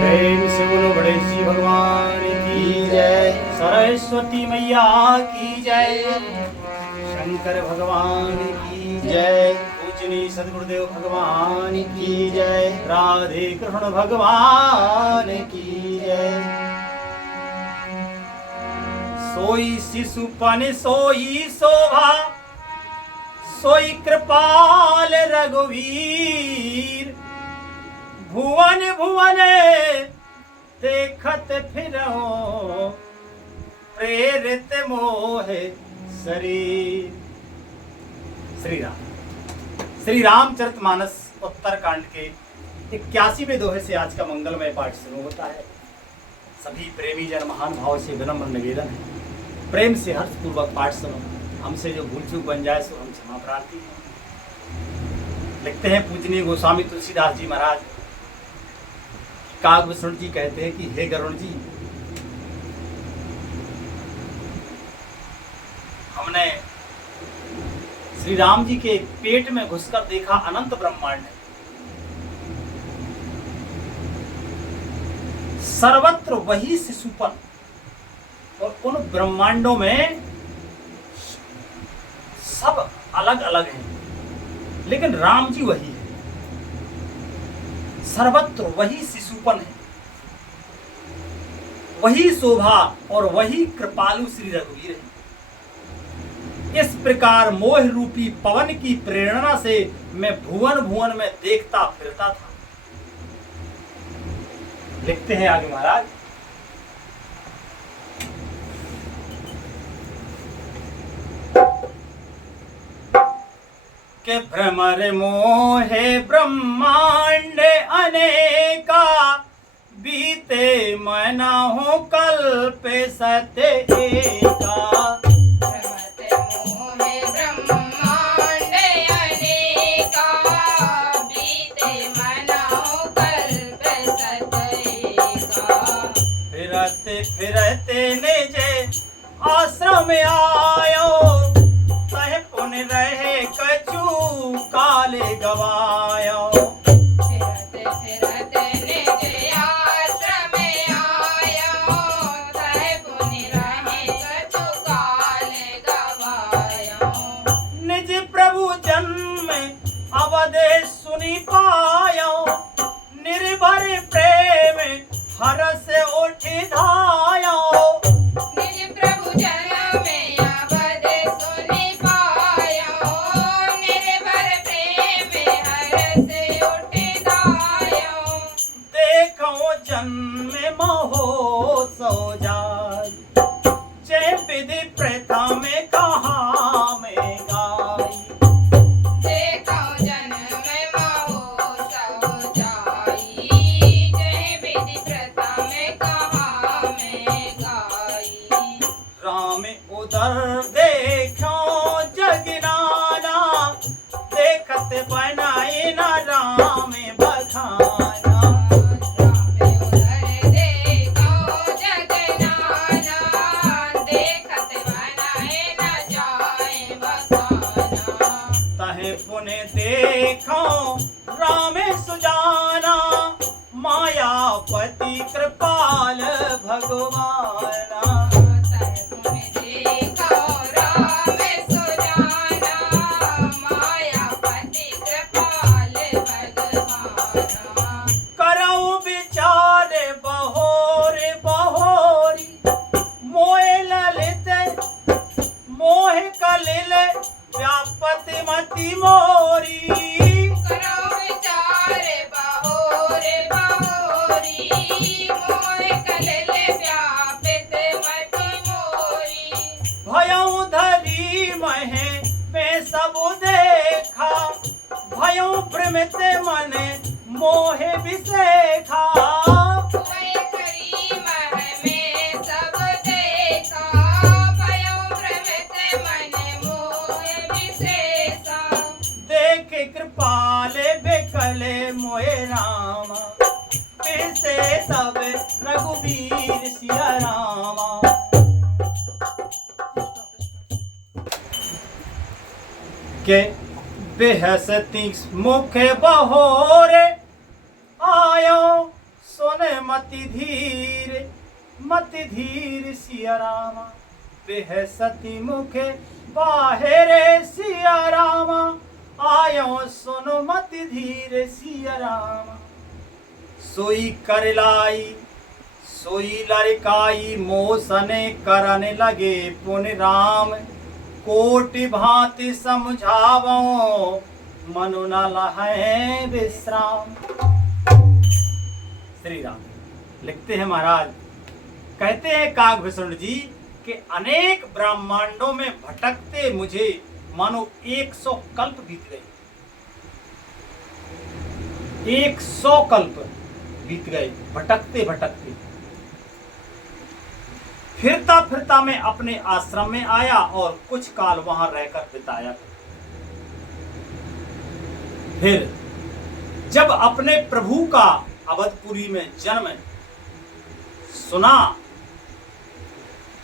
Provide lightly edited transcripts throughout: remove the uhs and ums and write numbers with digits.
प्रेम से बोलो गणेश जी भगवान की जय, सरस्वती मैया की जय, शंकर भगवान की जय, पूजनीय सदगुरुदेव भगवान की जय, राधे कृष्ण भगवान की जय। सोई शिशुपन सोई शोभा, सोई कृपाल रघुवीर, भुवन भुवन देखत फिरहो, प्रेरित मोहे शरीर। श्री रामचरितमानस उत्तरकांड के 81वें दोहे से आज का मंगलमय पाठ शुरू होता है। सभी प्रेमी जन महान भाव से विनम्र निवेदन है, प्रेम से हर्षपूर्वक पाठ सुनो। हमसे जो भूल चूक बन जाए सो हम क्षमा प्रार्थी हैं। लिखते हैं पूजनीय गोस्वामी तुलसीदास जी महाराज, कागभूषण जी कहते हैं कि हे गरुण जी, हमने श्री राम जी के पेट में घुसकर देखा अनंत ब्रह्मांड है, सर्वत्र वही शिशुपन, और उन ब्रह्मांडों में सब अलग अलग हैं, लेकिन राम जी वही है। सर्वत्र वही शिशुपन है, वही शोभा और वही कृपालु श्री रघुवीर है। इस प्रकार मोह रूपी पवन की प्रेरणा से मैं भुवन भुवन में देखता फिरता था। लिखते हैं आगे महाराज, के भ्रमर मोहे ब्रह्मांड अनेका, बीते मना हो कल्प सत्य एका। भ्रमर मोहे ब्रह्मांड अनेका, बीते मना हो कल्प सत्य एका। फिरते फिरते निज आश्रम आयो, तह पुन रहे कछु काले गवायो। फिरते फिरते निज आश्रम आयो, तह पुन रहे कछु काले गवायो। निज प्रभु जन्म अवधे सुनी पायो, निर्भर प्रेम हरस उठि धायो। निज प्रभु जन्म अवध सुनि पायो, निर्भर प्रेम हरस उठि धायो। देखो जन्म महोत्सव जाय, जय विधि प्रथा में कहा में गाई। देखो जन्म महोत्सव जाई, जय विधि प्रथा में कहा में गाई। राम उदर देखो जगनाना, देखत बनाए ना राम बखाना। राम उदर देखो जगनाना, देखत बनाए न जाए बखाना। तहे पुने देखो राम सुजाना, मायापति कृपाल भगवाना। करऊं विचार बहोरे बहोरी, मोह ललित मोह कलिल व्यापत मति मोरी। भयऊ धरी महे में सब देखा, भयऊ भ्रमित मन मोहे विसेखा। देखे कृपाल बेकले मोहे रामा, विसे सब रघुवीर सिया रामा। के बेहसती मुख बहोरे, आयो सुन मति धीर सिया रामा, बेहसती मुखे बाहरे सिया रामा, आयो सुनो मति धीर सिया रामा। सोई करलाई सोई लड़काई, मोसने करने लगे पुन राम, कोटि भांति समझावो मनु न लहे विश्राम। श्री राम लिखते हैं महाराज, कहते हैं काकभूषण जी कि अनेक ब्रह्मांडों में भटकते मुझे मानो 100 कल्प बीत गए, 100 कल्प बीत गए भटकते भटकते। फिरता फिरता मैं अपने आश्रम में आया और कुछ काल वहां रहकर बिताया। फिर जब अपने प्रभु का अवधपुरी में जन्म सुना,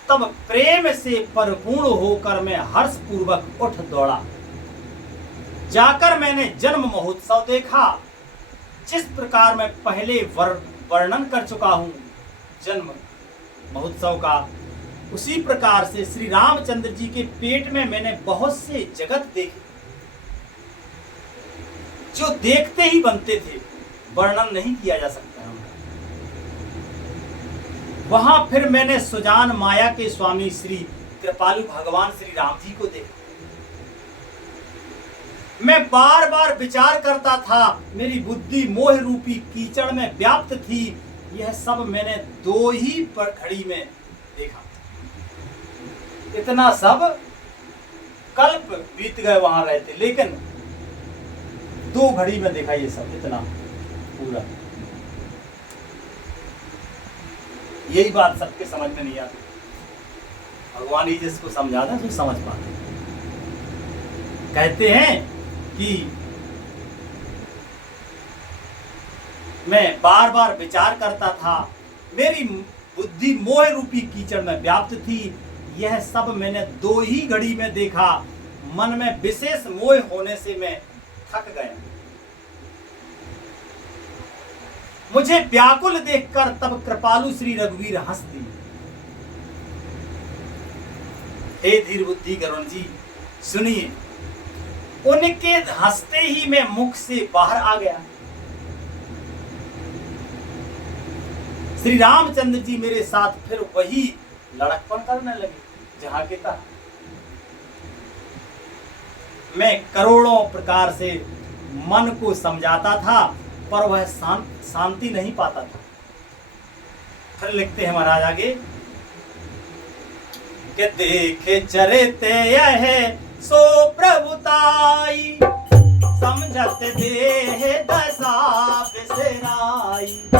तब प्रेम से परिपूर्ण होकर मैं हर्ष पूर्वक उठ दौड़ा। जाकर मैंने जन्म महोत्सव देखा, जिस प्रकार मैं पहले वर्णन कर चुका हूं जन्म महोत्सव का, उसी प्रकार से श्री रामचंद्र जी के पेट में मैंने बहुत से जगत देखे, जो देखते ही बनते थे, वर्णन नहीं किया जा सकता है। वहां फिर मैंने सुजान माया के स्वामी श्री कृपालु भगवान श्री राम जी को देखा। मैं बार बार विचार करता था, मेरी बुद्धि मोह रूपी कीचड़ में व्याप्त थी। यह सब मैंने 2 ही घड़ी में देखा। इतना सब कल्प बीत गए वहां रहते, लेकिन 2 घड़ी में देखा ये सब इतना पूरा। यही बात सबके समझ में नहीं आती, भगवान ही जिसको समझाता है तो समझ पाते। कहते हैं कि मैं बार बार विचार करता था, मेरी बुद्धि मोह रूपी कीचड़ में व्याप्त थी। यह सब मैंने 2 ही घड़ी में देखा। मन में विशेष मोह होने से मैं थक गया। मुझे व्याकुल देखकर तब कृपालु श्री रघुवीर हंस दिए। हे धीर बुद्धि गरुण जी सुनिए। उनके हंसते ही मैं मुख से बाहर आ गया। श्री रामचंद्र जी मेरे साथ फिर वही लड़कपन करने लगे जहां के था। मैं करोड़ों प्रकार से मन को समझाता था, पर वह शांति नहीं पाता था। फिर लिखते हैं महाराज आगे कि देखे चरिते यह सो प्रभुताई, समझत देह दशा बिसराई।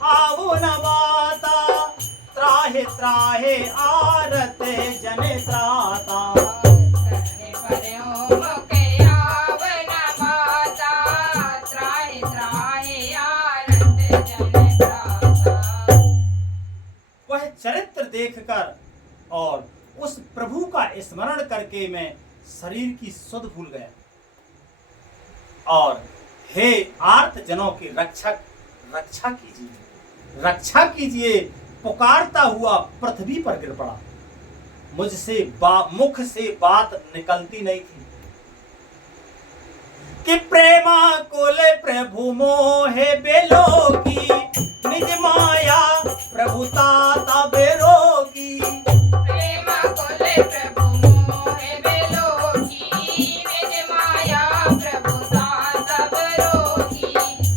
आवो न बाता, त्राहे त्राहे आरत जन त्राता। वह चरित्र देखकर और उस प्रभु का स्मरण करके मैं शरीर की सुध भूल गया। और हे आर्त जनों की रक्षा कीजिए, रक्षा कीजिए, पुकारता हुआ पृथ्वी पर गिर पड़ा। मुझसे मुख से बात निकलती नहीं थी कि प्रेमा कोले प्रभु मोहे बेलोगी, निज माया प्रभुता बेरोगी। प्रेमा कोले प्रभु मोहे बेलोगी, निज माया प्रभुता बेरोगी।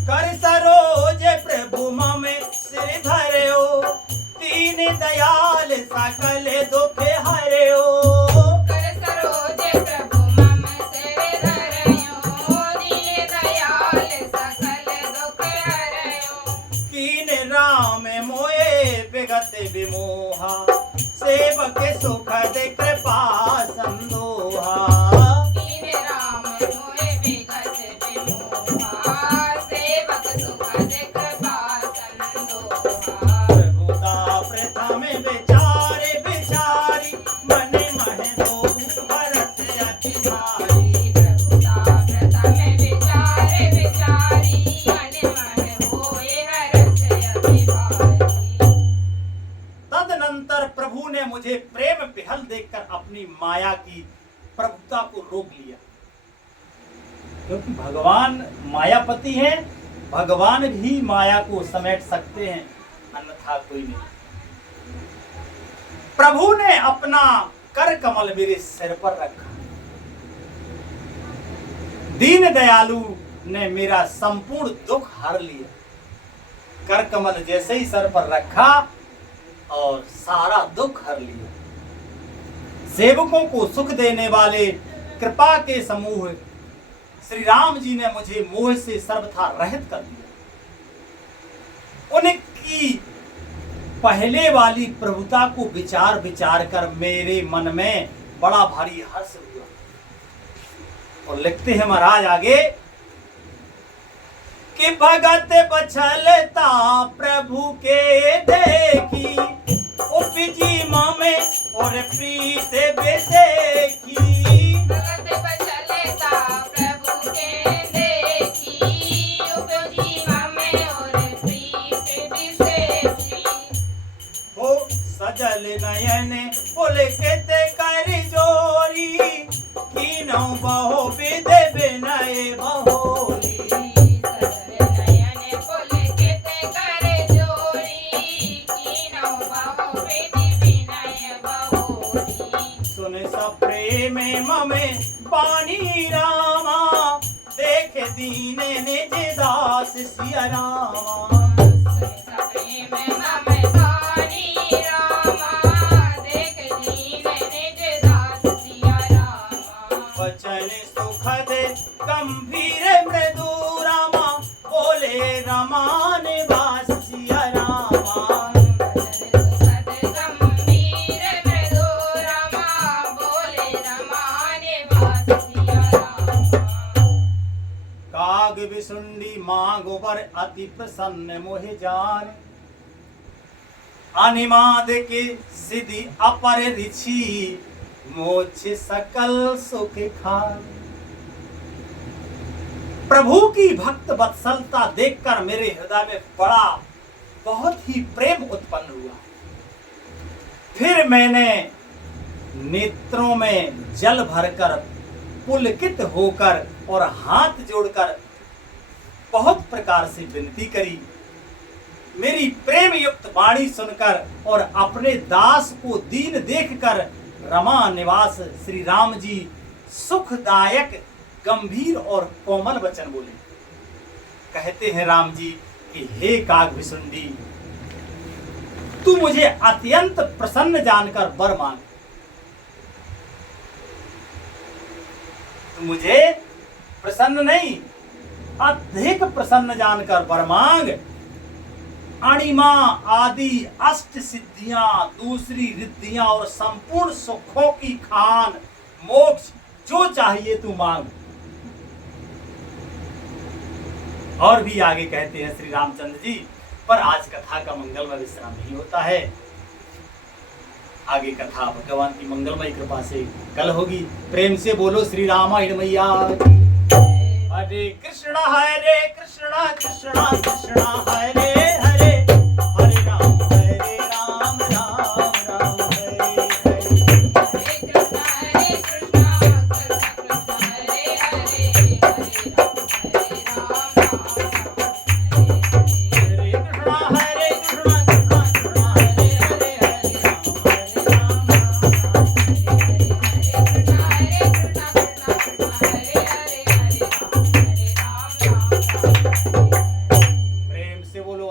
कर सरोज प्रभु मम सिर धर्यो, तीन दयाल सकल दुख हर्यो। कर सरोज प्रभु मम सिर धर्यो, दीन दयाल सकल दुख हर्यो। कीन राम मोए विगत विमोहा, सेवक सुखद कृपा संदोहा। कीन राम मोए विगत विमोहा, सेवक सुखद कृपा संदोहा। प्रभुता प्रथम विचार तदंतर प्रभु ने मुझे प्रेम पिहल देखकर अपनी माया की प्रभुता को रोक लिया, क्योंकि भगवान मायापति हैं, भगवान भी माया को समेट सकते हैं, अन्यथा कोई नहीं। प्रभु ने अपना कर कमल मेरे सिर पर रखा, दीन दयालु ने मेरा संपूर्ण दुख हर लिया। कर कमल जैसे ही सर पर रखा और सारा दुख हर लिया। सेवकों को सुख देने वाले कृपा के समूह श्री राम जी ने मुझे मोह से सर्वथा रहित कर दिया। उनकी पहले वाली प्रभुता को विचार विचार कर मेरे मन में बड़ा भारी हर्ष हुआ। और लिखते हैं महाराज आगे कि भगत बछलता प्रभु के देखी, उपजी मामे और प्रीत बेदेखी। भगत बछलता प्रभु के देखी, उपजी मामे और प्रीत बेदेखी। हो सजल नयन पुलकित कर जोरी, कीनौ बहु विध विनय बहोरी। सुन सप्रेम ममे पानी रामा, देख दीन निज दास सिया रामा। वचन सुखद गंभीर मृदु रामा, बोले रमा निवास सिया रामा। काग विसुंडी मांगो पर अति प्रसन्न मोहि जान, अनिमाद के सिद्धि अपर ऋषि, मोक्ष सकल सुख खान। प्रभु की भक्त वत्सलता देखकर मेरे हृदय में बड़ा बहुत ही प्रेम उत्पन्न हुआ। फिर मैंने नेत्रों में जल भरकर पुलकित होकर और हाथ जोड़कर बहुत प्रकार से विनती करी। मेरी प्रेम युक्त वाणी सुनकर और अपने दास को दीन देखकर रमा निवास श्री राम जी सुखदायक गंभीर और कोमल वचन बोले। कहते हैं राम जी कि हे काग विसुंडी, तू मुझे अत्यंत प्रसन्न जानकर वर मांग। तू मुझे प्रसन्न नहीं, अधिक प्रसन्न जानकर वर मांग। अणिमा आदि अष्ट सिद्धियां, दूसरी रिद्धियां और संपूर्ण सुखों की खान, मोक्ष जो चाहिए तू मांग। और भी आगे कहते हैं श्री रामचंद्र जी, पर आज कथा का मंगलमय विश्राम नहीं होता है। आगे कथा भगवान की मंगलमय कृपा से कल होगी। प्रेम से बोलो श्री रामायण मैया की। हरे कृष्णा कृष्णा कृष्णा हरे हरे, हरे राम राम राम हरे हरे।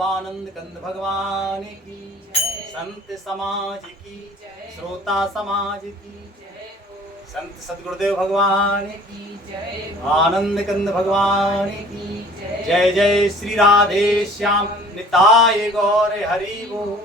आनंद कंद भगवान की, संत समाज की, श्रोता समाज की, संत सदगुरुदेव भगवान की, आनंद कंद भगवान की जय। जय श्री राधे श्याम निताय गौर हरि बोल।